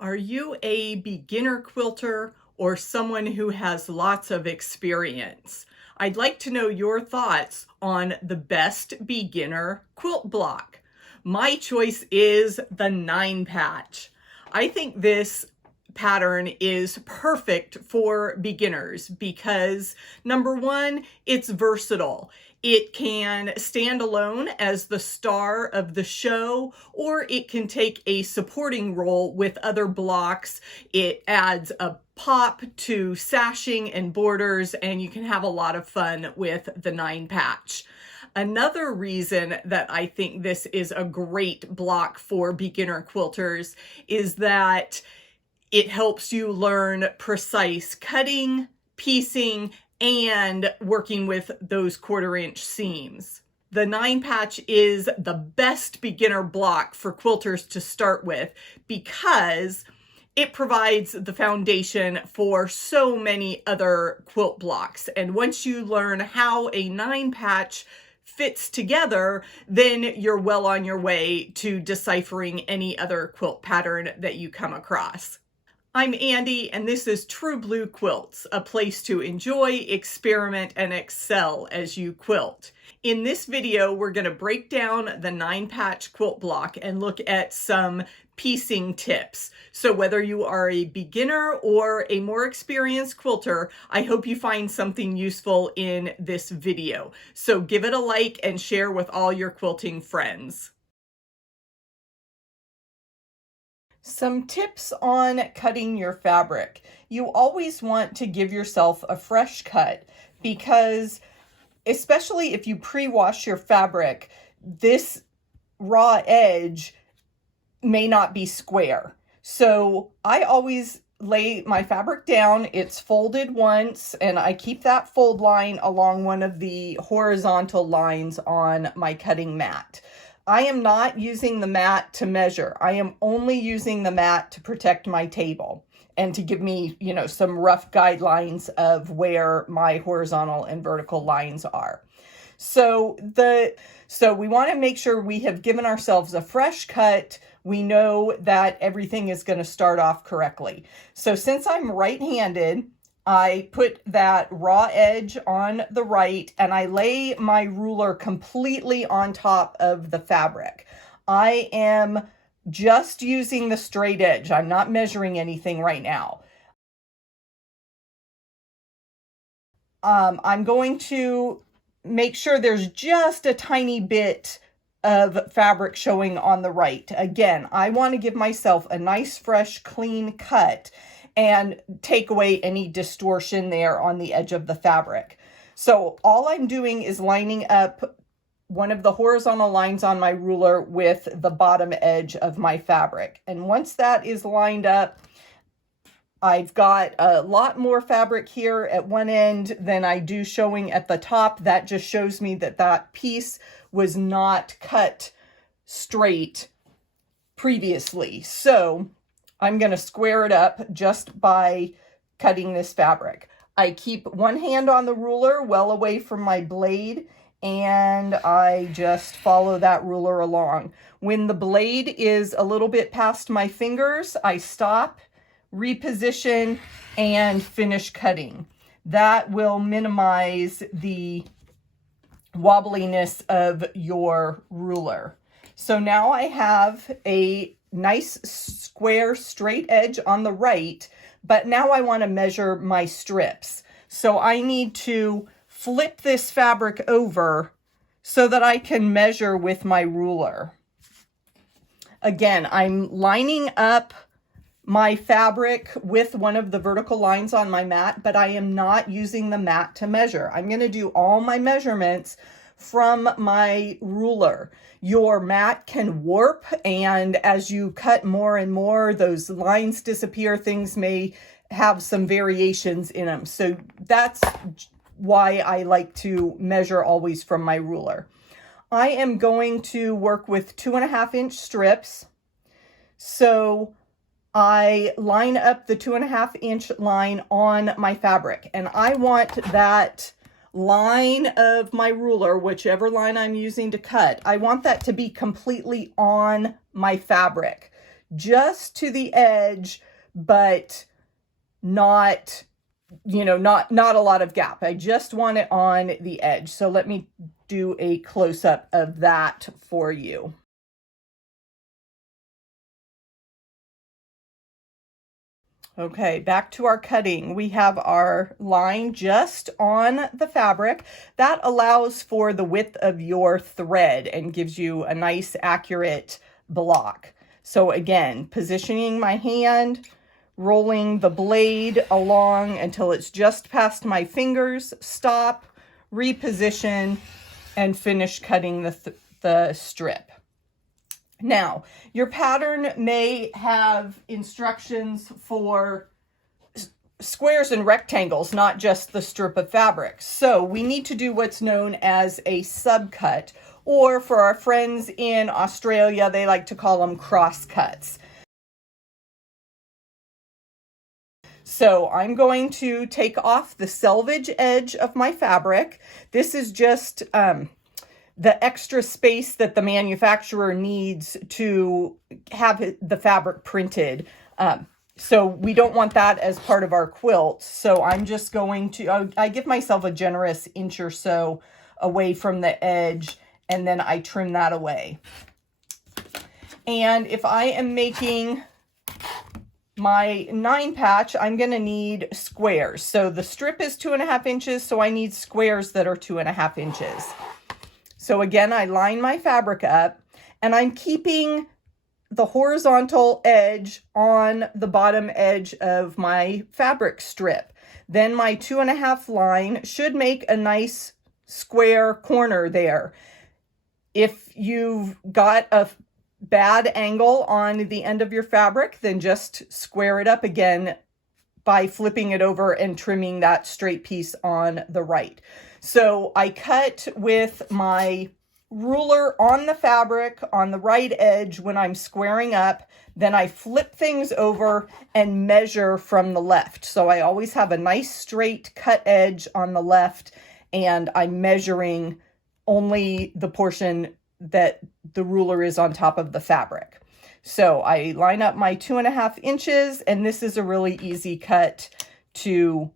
Are you a beginner quilter or someone who has lots of experience? I'd like to know your thoughts on the best beginner quilt block. My choice is the 9 patch. I think this pattern is perfect for beginners because number one, it's versatile. It can stand alone as the star of the show, or it can take a supporting role with other blocks. It adds a pop to sashing and borders, and you can have a lot of fun with the 9 patch. Another reason that I think this is a great block for beginner quilters is that it helps you learn precise cutting, piecing, and working with those 1/4-inch seams. The 9 patch is the best beginner block for quilters to start with because it provides the foundation for so many other quilt blocks. And once you learn how a 9 patch fits together, then you're well on your way to deciphering any other quilt pattern that you come across. I'm Andy, and this is True Blue Quilts, a place to enjoy, experiment, and excel as you quilt. In this video, we're going to break down the 9 patch quilt block and look at some piecing tips. So whether you are a beginner or a more experienced quilter, I hope you find something useful in this video. So give it a like and share with all your quilting friends. Some tips on cutting your fabric. You always want to give yourself a fresh cut because, especially if you pre-wash your fabric, this raw edge may not be square. So I always lay my fabric down, it's folded once, and I keep that fold line along one of the horizontal lines on my cutting mat. I am not using the mat to measure. I am only using the mat to protect my table and to give me, some rough guidelines of where my horizontal and vertical lines are. So we want to make sure we have given ourselves a fresh cut. We know that everything is going to start off correctly. So since I'm right-handed, I put that raw edge on the right and I lay my ruler completely on top of the fabric. I am just using the straight edge. I'm not measuring anything right now. I'm going to make sure there's just a tiny bit of fabric showing on the right. Again, I want to give myself a nice, fresh, clean cut and take away any distortion there on the edge of the fabric. So all I'm doing is lining up one of the horizontal lines on my ruler with the bottom edge of my fabric. And once that is lined up, I've got a lot more fabric here at one end than I do showing at the top. That just shows me that that piece was not cut straight previously. So I'm going to square it up just by cutting this fabric. I keep one hand on the ruler well away from my blade, and I just follow that ruler along. When the blade is a little bit past my fingers, I stop, reposition, and finish cutting. That will minimize the wobbliness of your ruler. So now I have a nice square straight edge on the right, but now I want to measure my strips. So I need to flip this fabric over so that I can measure with my ruler. Again, I'm lining up my fabric with one of the vertical lines on my mat, but I am not using the mat to measure. I'm going to do all my measurements from my ruler. Your mat can warp, and as you cut more and more, those lines disappear. Things may have some variations in them. So that's why I like to measure always from my ruler. I am going to work with 2.5-inch strips. So I line up the 2.5-inch line on my fabric, and I want that line of my ruler, whichever line I'm using to cut, I want that to be completely on my fabric. just to the edge, but not, you know, not a lot of gap. I just want it on the edge. So let me do a close-up of that for you. Okay, back to our cutting. We have our line just on the fabric. That allows for the width of your thread and gives you a nice accurate block. So again, positioning my hand, rolling the blade along until it's just past my fingers, stop, reposition, and finish cutting the strip. Now, your pattern may have instructions for squares and rectangles, not just the strip of fabric. So we need to do what's known as a subcut, or for our friends in Australia, they like to call them cross cuts. So I'm going to take off the selvage edge of my fabric. This is just the extra space that the manufacturer needs to have the fabric printed. So we don't want that as part of our quilt. So I'm just going to, I give myself a generous inch or so away from the edge, and then I trim that away. And if I am making my 9 patch, I'm going to need squares. So the strip is 2.5 inches, so I need squares that are 2.5 inches. So again, I line my fabric up, and I'm keeping the horizontal edge on the bottom edge of my fabric strip. Then my 2.5 line should make a nice square corner there. If you've got a bad angle on the end of your fabric, then just square it up again by flipping it over and trimming that straight piece on the right. So I cut with my ruler on the fabric on the right edge when I'm squaring up. Then I flip things over and measure from the left. So I always have a nice straight cut edge on the left, and I'm measuring only the portion that the ruler is on top of the fabric. So I line up my 2.5 inches, and this is a really easy cut to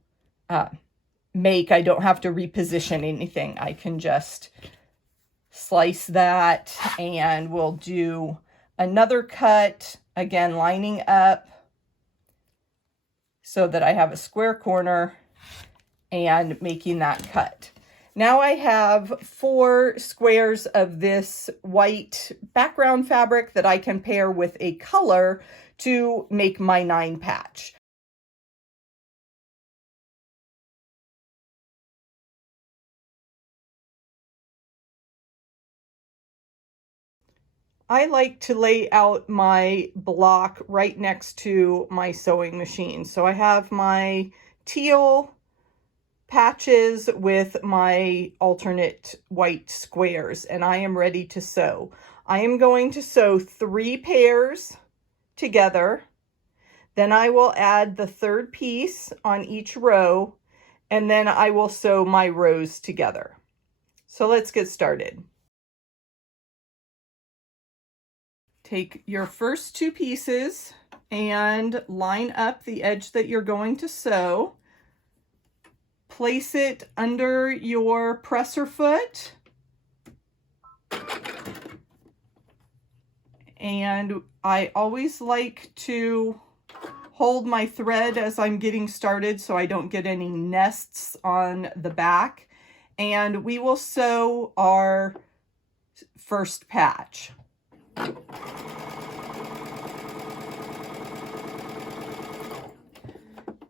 make. I don't have to reposition anything. I can just slice that, and we'll do another cut, again lining up so that I have a square corner and making that cut. Now I have 4 squares of this white background fabric that I can pair with a color to make my 9 patch. I like to lay out my block right next to my sewing machine. So I have my teal patches with my alternate white squares, and I am ready to sew. I am going to sew 3 pairs together. Then I will add the 3rd piece on each row, and then I will sew my rows together. So let's get started. Take your first 2 pieces and line up the edge that you're going to sew. Place it under your presser foot, and I always like to hold my thread as I'm getting started so I don't get any nests on the back, and we will sew our first patch.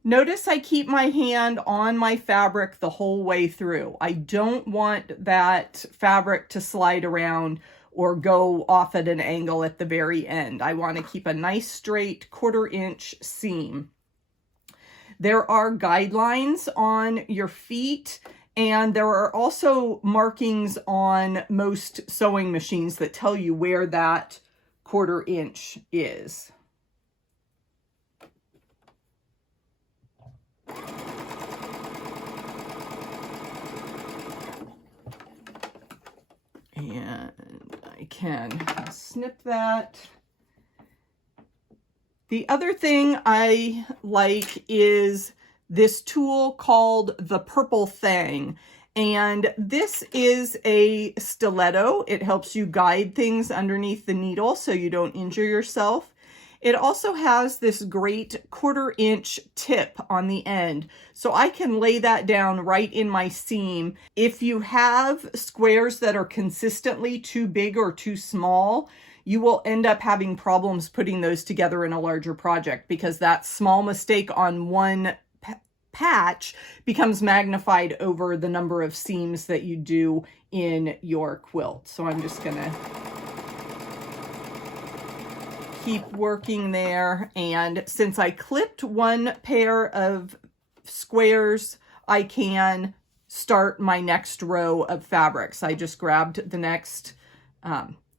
Notice I keep my hand on my fabric the whole way through. I don't want that fabric to slide around or go off at an angle at the very end. I want to keep a nice straight 1/4 inch seam. There are guidelines on your feet, and there are also markings on most sewing machines that tell you where that 1/4 inch is. And I can snip that The other thing I like is this tool called the Purple Thing. And this is a stiletto. It helps you guide things underneath the needle so you don't injure yourself. It also has this great 1/4 inch tip on the end, so I can lay that down right in my seam. If you have squares that are consistently too big or too small, you will end up having problems putting those together in a larger project, because that small mistake on one patch becomes magnified over the number of seams that you do in your quilt. So I'm just gonna keep working there, and since I clipped one pair of squares, I can start my next row of fabrics. I just grabbed the next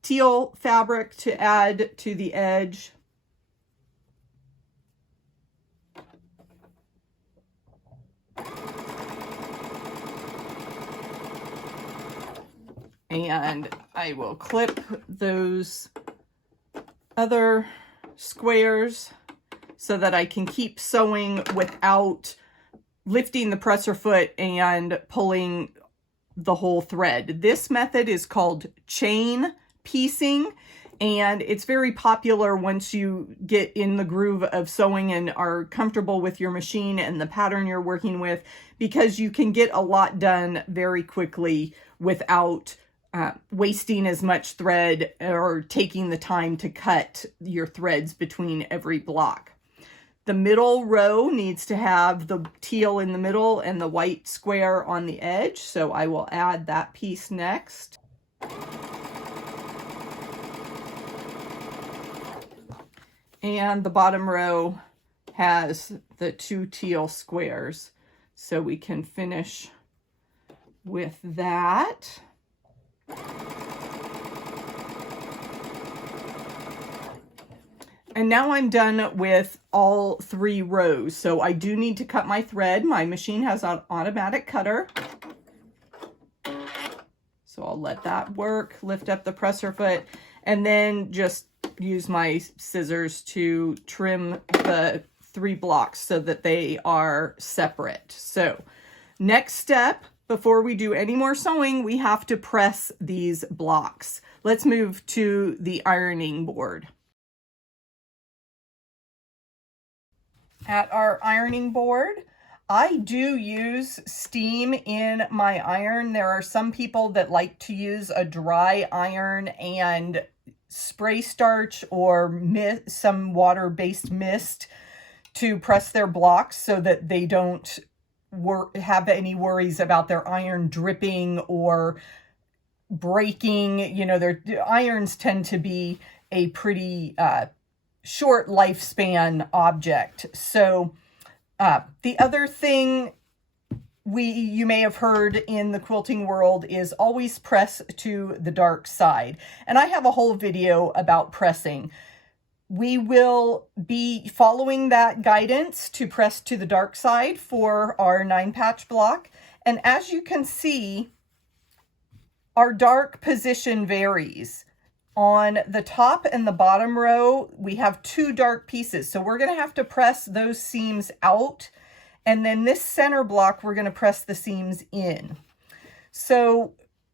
teal fabric to add to the edge. And I will clip those other squares so that I can keep sewing without lifting the presser foot and pulling the whole thread. This method is called chain piecing, and it's very popular once you get in the groove of sewing and are comfortable with your machine and the pattern you're working with, because you can get a lot done very quickly without wasting as much thread or taking the time to cut your threads between every block. The middle row needs to have the teal in the middle and the white square on the edge, so I will add that piece next. And the bottom row has the 2 teal squares, so we can finish with that. And now I'm done with all 3 rows. So I do need to cut my thread. My machine has an automatic cutter, so I'll let that work, lift up the presser foot, and then just use my scissors to trim the 3 blocks so that they are separate. So next step, before we do any more sewing, we have to press these blocks. Let's move to the ironing board. At our ironing board, I do use steam in my iron. There are some people that like to use a dry iron and spray starch or some water-based mist to press their blocks so that they don't have any worries about their iron dripping or breaking. You know, their irons tend to be a pretty short lifespan object. So the other thing you may have heard in the quilting world is always press to the dark side. And I have a whole video about pressing. We will be following that guidance to press to the dark side for our 9-patch block. And as you can see, our dark position varies. On the top and the bottom row, we have 2 dark pieces. So we're going to have to press those seams out. And then this center block, we're going to press the seams in. So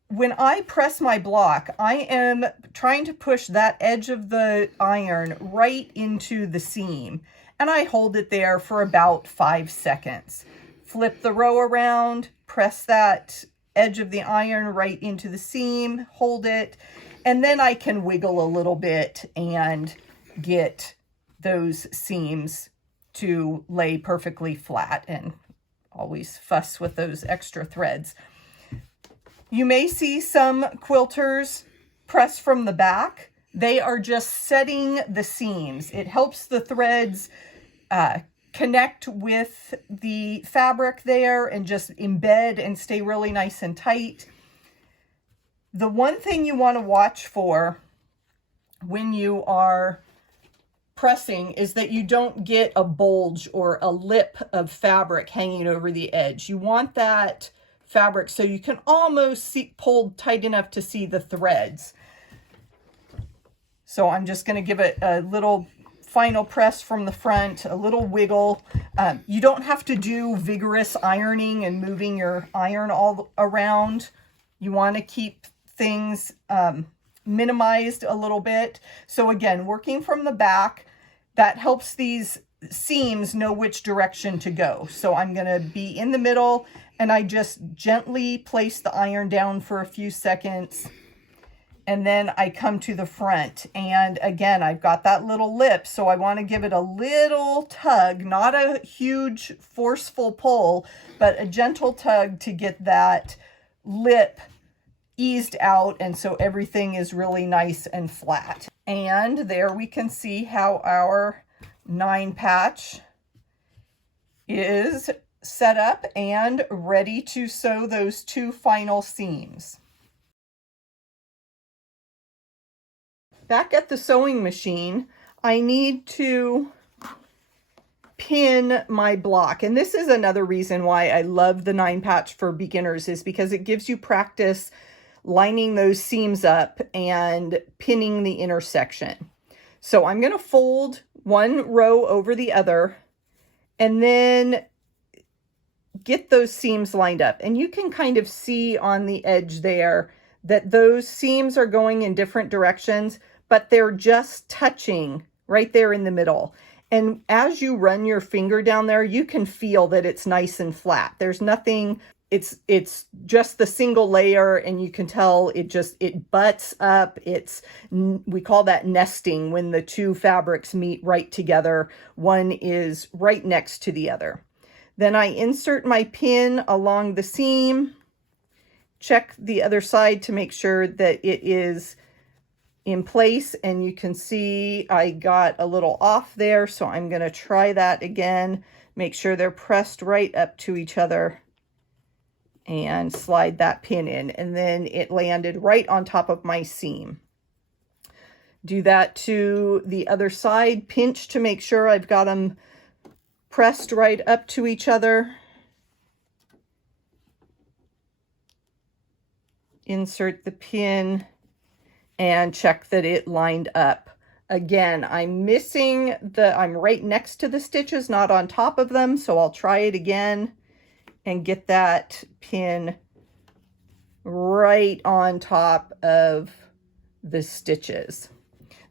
when I press my block, I am trying to push that edge of the iron right into the seam. And I hold it there for about 5 seconds. Flip the row around, press that edge of the iron right into the seam, hold it, and then I can wiggle a little bit and get those seams to lay perfectly flat, and always fuss with those extra threads. You may see some quilters press from the back. They are just setting the seams. It helps the threads connect with the fabric there and just embed and stay really nice and tight. The one thing you want to watch for when you are pressing is that you don't get a bulge or a lip of fabric hanging over the edge. You want that fabric so you can almost see pulled tight enough to see the threads. So I'm just going to give it a little final press from the front, a little wiggle. You don't have to do vigorous ironing and moving your iron all around. You want to keep things minimized a little bit. So again, working from the back, that helps these seams know which direction to go. So I'm going to be in the middle, and I just gently place the iron down for a few seconds. And then I come to the front, and again, I've got that little lip, so I want to give it a little tug, not a huge forceful pull, but a gentle tug to get that lip eased out, and so everything is really nice and flat. And there we can see how our 9 patch is set up and ready to sew those 2 final seams. Back at the sewing machine, I need to pin my block. And this is another reason why I love the 9 patch for beginners, is because it gives you practice lining those seams up and pinning the intersection. So I'm going to fold one row over the other and then get those seams lined up. And you can kind of see on the edge there that those seams are going in different directions, but they're just touching right there in the middle. And as you run your finger down there, you can feel that it's nice and flat. There's nothing, it's just the single layer, and you can tell it butts up. We call that nesting, when the 2 fabrics meet right together. One is right next to the other. Then I insert my pin along the seam, check the other side to make sure that it is in place, and you can see I got a little off there, so I'm going to try that again. Make sure they're pressed right up to each other and slide that pin in, and then it landed right on top of my seam. Do that to the other side, pinch to make sure I've got them pressed right up to each other. Insert the pin and check that it lined up. Again, I'm right next to the stitches, not on top of them, so I'll try it again and get that pin right on top of the stitches.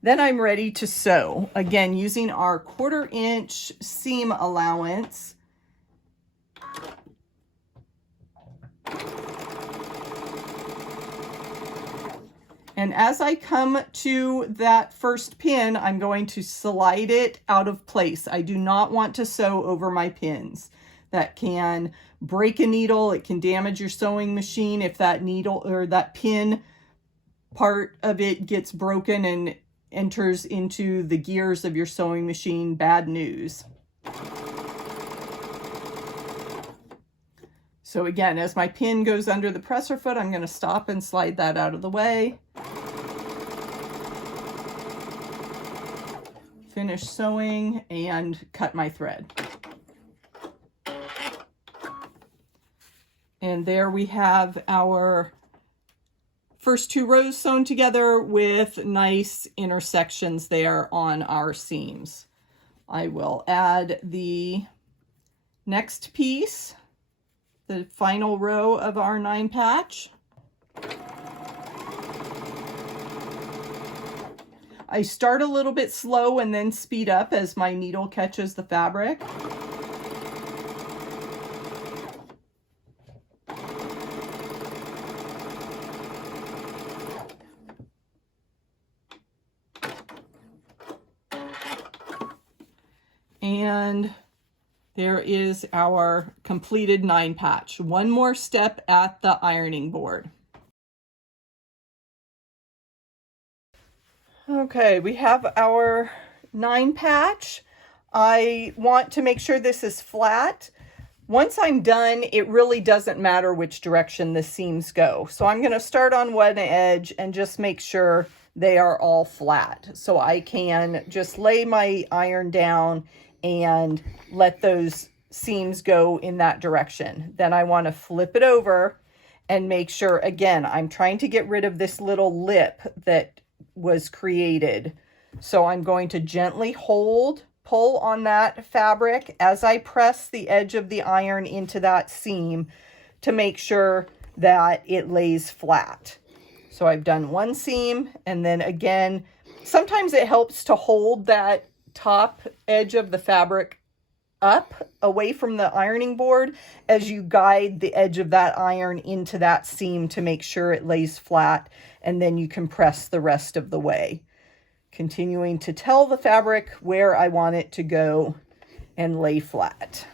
Then I'm ready to sew. Again, using our 1/4 inch seam allowance. And as I come to that first pin, I'm going to slide it out of place. I do not want to sew over my pins. That can break a needle. It can damage your sewing machine if that needle or that pin part of it gets broken and enters into the gears of your sewing machine. Bad news. So again, as my pin goes under the presser foot, I'm going to stop and slide that out of the way. Finish sewing and cut my thread. And there we have our first 2 rows sewn together with nice intersections there on our seams. I will add the next piece, the final row of our 9 patch. I start a little bit slow and then speed up as my needle catches the fabric. And there is our completed 9 patch. One more step at the ironing board. Okay, we have our 9 patch. I want to make sure this is flat. Once I'm done, it really doesn't matter which direction the seams go. So I'm going to start on one edge and just make sure they are all flat. So I can just lay my iron down and let those seams go in that direction. Then I want to flip it over and make sure, again, I'm trying to get rid of this little lip that was created So I'm going to gently pull on that fabric as I press the edge of the iron into that seam to make sure that it lays flat. So I've done one seam, and then again, sometimes it helps to hold that top edge of the fabric up away from the ironing board as you guide the edge of that iron into that seam to make sure it lays flat, and then you can press the rest of the way. Continuing to tell the fabric where I want it to go and lay flat.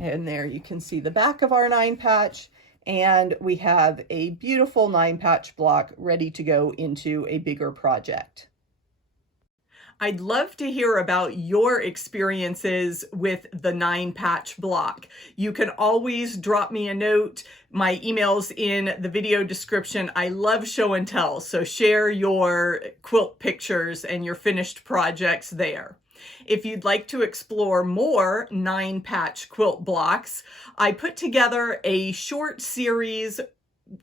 And there you can see the back of our 9-patch, and we have a beautiful 9-patch block ready to go into a bigger project. I'd love to hear about your experiences with the 9-patch block. You can always drop me a note. My email's in the video description. I love show and tell, so share your quilt pictures and your finished projects there. If you'd like to explore more 9-patch quilt blocks, I put together a short series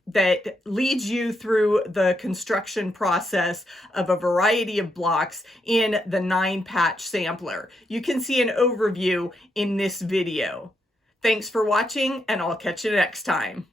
that leads you through the construction process of a variety of blocks in the 9-patch sampler. You can see an overview in this video. Thanks for watching, and I'll catch you next time.